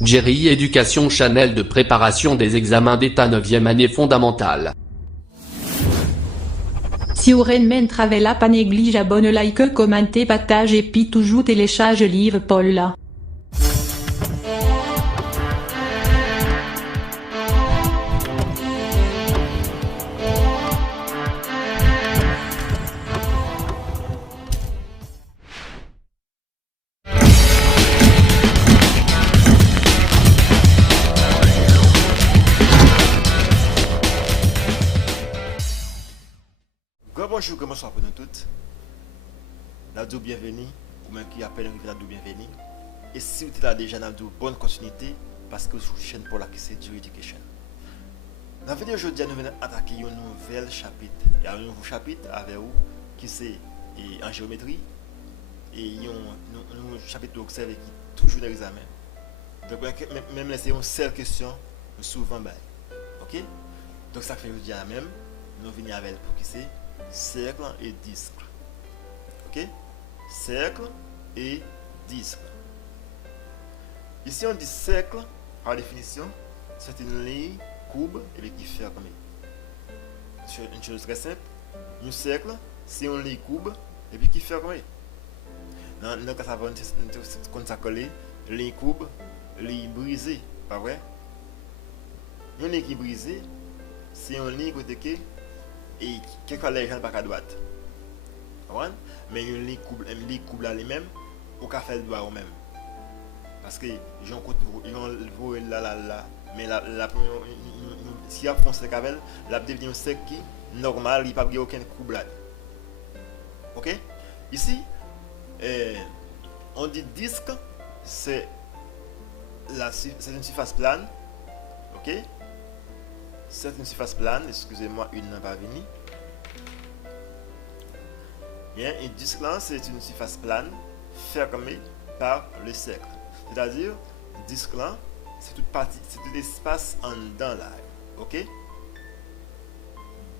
Jerry Éducation Channel de préparation des examens d'état 9e année fondamentale. Si vous men travella pas néglige abonne like commenter partage et puis toujours télécharge livre Paul là. Bonjour, comment ça va pour nous toutes? Nadou bienvenue, ou même qui appelle Nadou bienvenue. Et si vous êtes là déjà, Nadou, bonne continuité, parce que vous chaîne pour la qui c'est Jerry Education. Dans la vidéo aujourd'hui, nous venons attaquer un nouvel chapitre. Il y a un nouveau chapitre avec vous qui c'est en géométrie. Et un chapitre observé qui est toujours dans l'examen. Donc, même là, c'est une seule question, souvent, ok? Donc, ça fait aujourd'hui la même. Nous venons avec pour qui c'est cercle et disque. Ok? Cercle et disque. Ici on dit cercle, par définition, c'est une ligne courbe et qui fait comme une chose très simple. Un cercle, c'est une ligne courbe et puis qui fait comme dans le cas ça va comme ça coller, ligne courbe, ligne brisée, pas vrai? Une ligne qui brisée, c'est une ligne côté qui et quelquefois les gens ne sont pas à droite. Mais une ligne couple là lui-même, au café le doigt au même. Parce que j'en compte là. Mais si on fonce le cavell, la devient un sec qui normal, il n'y a pas aucun couple là. Ok? Ici, on dit disque, c'est une surface plane. Ok? C'est une surface plane, excusez-moi, une n'a pas venu. Bien, un disque là, c'est une surface plane fermée par le cercle. C'est-à-dire, disque là, c'est toute partie, c'est tout l'espace en dedans là. Ok?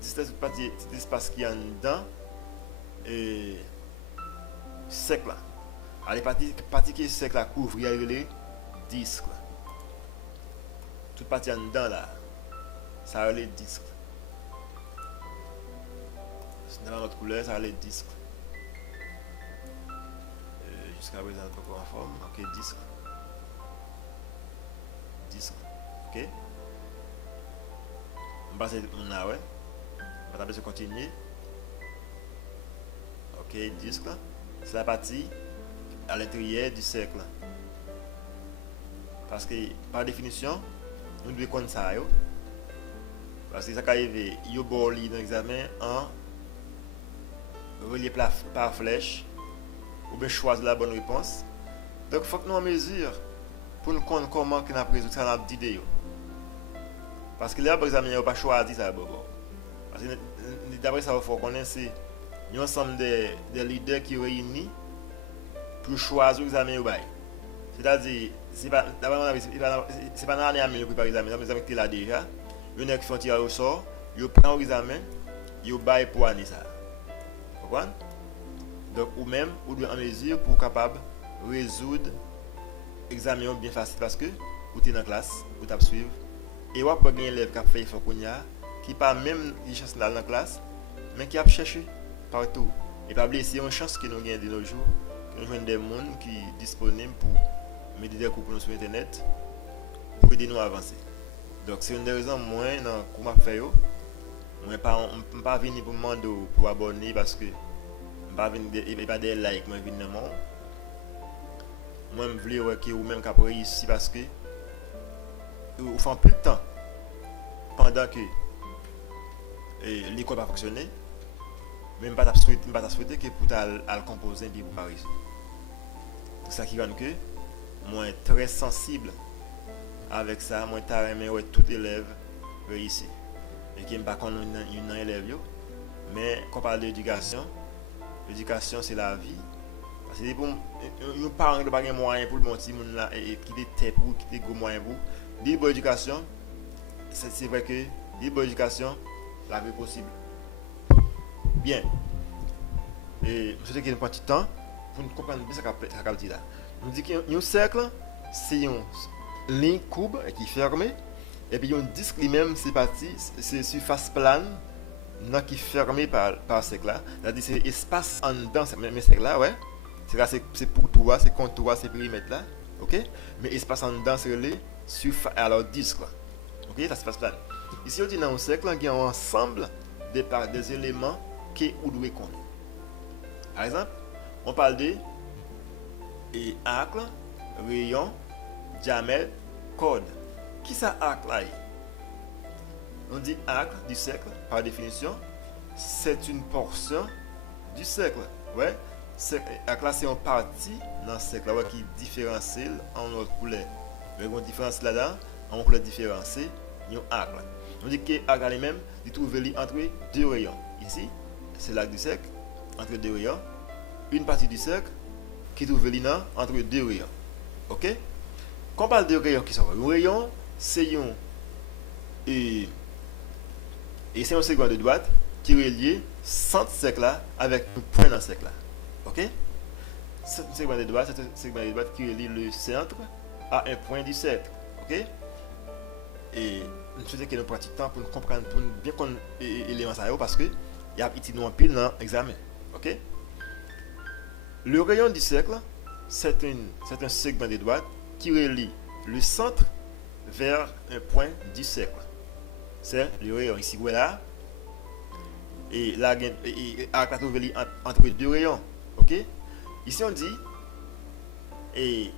C'est toute partie, c'est l'espace qui est en dedans et cercle là. Alors, les parties qui est cercle là couvre, il y a les disques là. Toute partie en dedans là. Ça a les disques. C'est dans notre couleur, ça a les disques. Jusqu'à présent, encore en forme. Ok, disque. Disque. Ok. On va passer là, ouais. On va continuer. Ok, disque. C'est la partie à l'intérieur du cercle. Parce que, par définition, nous devons connaître ça. Parce que ça arrive, il y a dans l'examen en relié par flèche ou bien choisir la bonne réponse. Donc il faut que nous en mesure pour nous connaître comment nous avons résoudre ça dans la vidéo. Parce que là, par exemple, il n'y a pas choisi ça. Parce que d'après ça, il faut connaître un ensemble de leaders qui réunis pour choisir l'examen. C'est-à-dire, c'est pas dans l'année à venir pour l'examen, l'examen qui est là déjà. Il y a qui font tirer au sort, ils prennent l'examen, ils baillent pour année ça. Vous comprenez? Donc, ou même, vous êtes en mesure pour capable résoudre l'examen bien facile parce que vous êtes dans la classe, vous êtes suivre. Et vous avez un élève qui a fait qui n'a pas même une chance dans la classe, mais qui a cherché partout. Et pas oublier, c'est une chance que nous gagnons de nos jours, que nous avons des gens qui sont disponibles pour mettre des cours pour nous sur Internet, pour aider nous à avancer. Donc c'est une des raisons moins dans comment faire. Je ne suis pas venu pour demander pour abonner parce que je ne pas venu pas des likes, moi évidemment. Moi je veux que vous même cap réussir parce que vous faites plus de temps pendant que l'école va fonctionner. Mais je ne pas souhaiter que pour aller composer et pour Paris. C'est ça qui rend que moi très sensible avec ça, moi je tout élève réussi. Et qui n'aime pas qu'on un élève, mais quand on parle d'éducation, l'éducation c'est la vie. Parce que les parents n'ont pas de moyens pour le montrer et qui était pour, qui était gros moyens pour. Libre éducation, c'est vrai que libre éducation, la vie est possible. Bien. Et je sais qu'il y a un petit temps pour nous comprendre bien ce qu'il dit là. Nous dit qu'un cercle, c'est ligne courbe qui est fermée. Et puis, il y a un disque lui-même, c'est parti, c'est surface plane qui est fermée par ce cercle là. C'est-à-dire, c'est espace en dedans, mais cercle là, ouais. C'est pour toi, c'est contre toi, c'est périmètre là. Ok? Mais espace en dedans, c'est le surface, alors disque là. Ok? Ça se passe plane. Ici, on dit dans un cercle, il y a un ensemble des éléments que vous devez connaître. Par exemple, on parle de arc, rayon, diamètre, code. Qui ça arc là? On dit arc du cercle, par définition, c'est une portion du cercle. Ouais? Arc là, c'est une partie dans le cercle là, qui différencie en autre couleur. Mais on différencie là-dedans, en couleur différenciée, il y a un arc là. On dit que l'arc là lui-même, il trouve entre deux rayons. Ici, c'est l'arc du cercle, entre deux rayons. Une partie du cercle qui trouve entre deux rayons. Ok? Quand on parle de rayons qui sont un rayon, c'est un segment de droite qui est relié centre cercle là avec un point dans le cercle là. Ok? C'est un segment de droite, c'est un segment de droite qui relie le centre à un point du cercle. Ok? Et je souhaite que nous pratiquions pour comprendre, pour bien connaître l'élément ça parce que il y a petit nom pile dans l'examen. Ok? Le rayon du cercle, c'est un segment de droite qui relie le centre vers un point du cercle. C'est le rayon ici, voilà. Et là, il y a entre deux rayons. Ok? Ici, on dit, et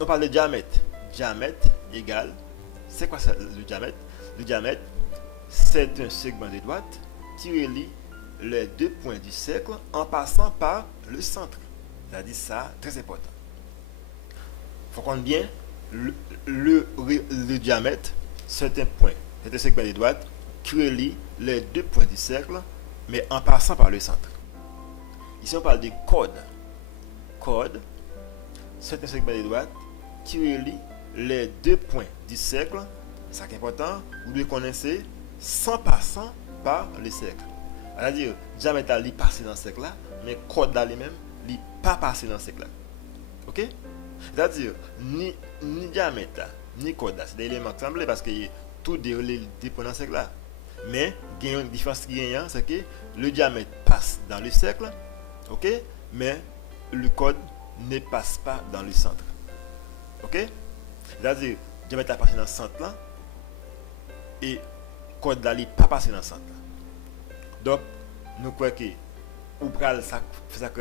on parle de diamètre. Diamètre égale, c'est quoi ça, le diamètre? Le diamètre, c'est un segment de droite qui relie les deux points du cercle en passant par le centre. C'est-à-dire ça, très important. Il faut comprendre bien, le diamètre, c'est un point, c'est un segment de droite qui relie les deux points du cercle, mais en passant par le centre. Ici, on parle de code. Code, c'est un segment de droite qui relie les deux points du cercle. C'est important, vous devez connaître sans passant par le cercle. C'est-à-dire, diamètre là, il passe dans ce cercle là, mais code là lui-même, il pas passé dans ce cercle là. Ok? C'est-à-dire, ni diamètre là, ni code là, c'est des éléments qui semblent parce que tout dépend dans ce cercle là. Mais, il y a une différence qui est, c'est que le diamètre passe dans le cercle, ok? Mais le code ne passe pas dans le centre. Ok? C'est-à-dire, le diamètre là passe dans le centre là, et le code là, il pas passé dans le centre là. Donc, nous croyons que vous pouvez faire ça que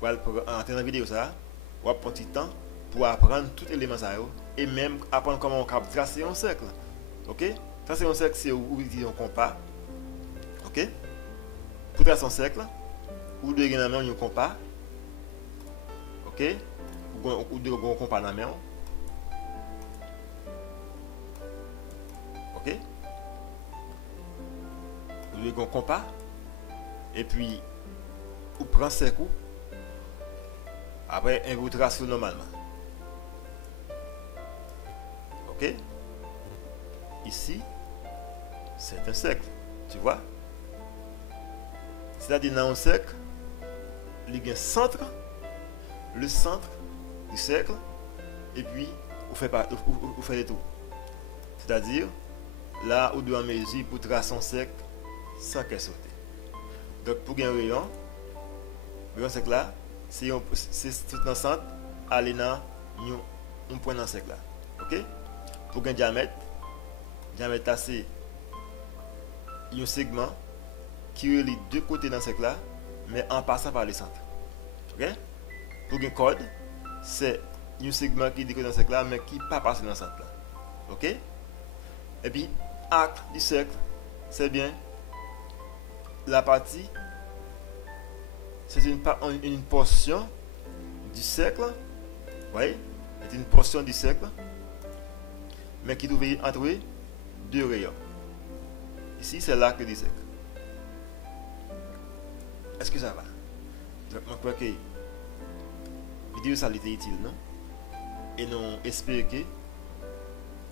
vous allez entrer dans la vidéo ça, vous allez prendre du temps pour apprendre tous les éléments ça et même apprendre comment on peut tracer un cercle. Ok? Tracer un cercle, c'est où vous utilisez un compas. Ok? Pour tracer un cercle, vous devez gagner un compas. Ok? Vous devez un compas dans la main. Ok? Vous devez un compas. Et puis, vous prenez ce coup. Après, vous tracez normalement. Ok? Ici, c'est un cercle. Tu vois? C'est-à-dire, dans un cercle, il y a un centre, le centre du cercle, et puis, vous faites les tours. C'est-à-dire, là, vous devez mesurer pour tracer un cercle sans qu'elle saute. Donc, pour gagner un rayon cercle là, c'est tout dans le centre, aller dans un point dans le cercle là. Ok? Pour gagner diamètre là, c'est un segment qui relie deux côtés dans le cercle là, mais en passant par le centre. Ok? Pour gagner code, c'est un segment qui est dans le cercle là, mais qui ne pas passer dans le centre là. Ok? Et puis, arc du cercle, c'est bien la partie, c'est une portion du cercle, oui, c'est une portion du cercle, mais qui doit entre deux rayons. Ici, c'est l'arc du cercle. Est-ce que ça va? Je crois que la vidéo ça était utile, non? Et nous espérons que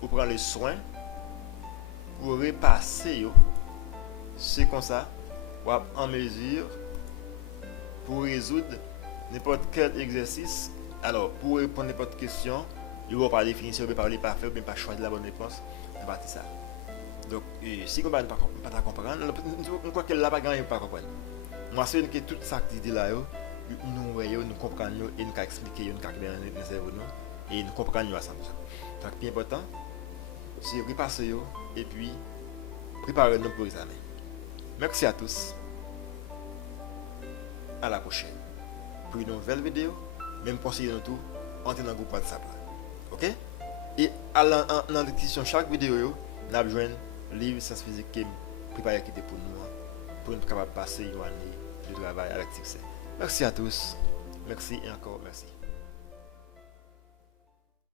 vous prenez le soin pour repasser c'est comme ça. En mesure pour résoudre n'importe quel exercice. Alors, pour répondre à n'importe quelle question, il va par définition, il parler pas faire, ou bien pas choisir la bonne réponse, c'est parti ça. Donc, si vous ne pouvez pas comprendre, je crois que là, pas grand pas comprendre. Moi, c'est que toute cette activité là, nous voyons, nous comprenons et nous expliquer, nous bien dans le cerveau et nous comprenons ensemble. Donc, c'est important, c'est repasser et puis préparer-nous pour l'examen. Merci à tous. À la prochaine. Pour une nouvelle vidéo, même conseiller nous tout, entrez dans le groupe WhatsApp. Ok? Et dans la description de chaque vidéo, nous avons besoin de livre sciences physiques qui préparé pour nous, pour nous capables de passer une année de travail avec succès. Merci à tous. Merci et encore merci.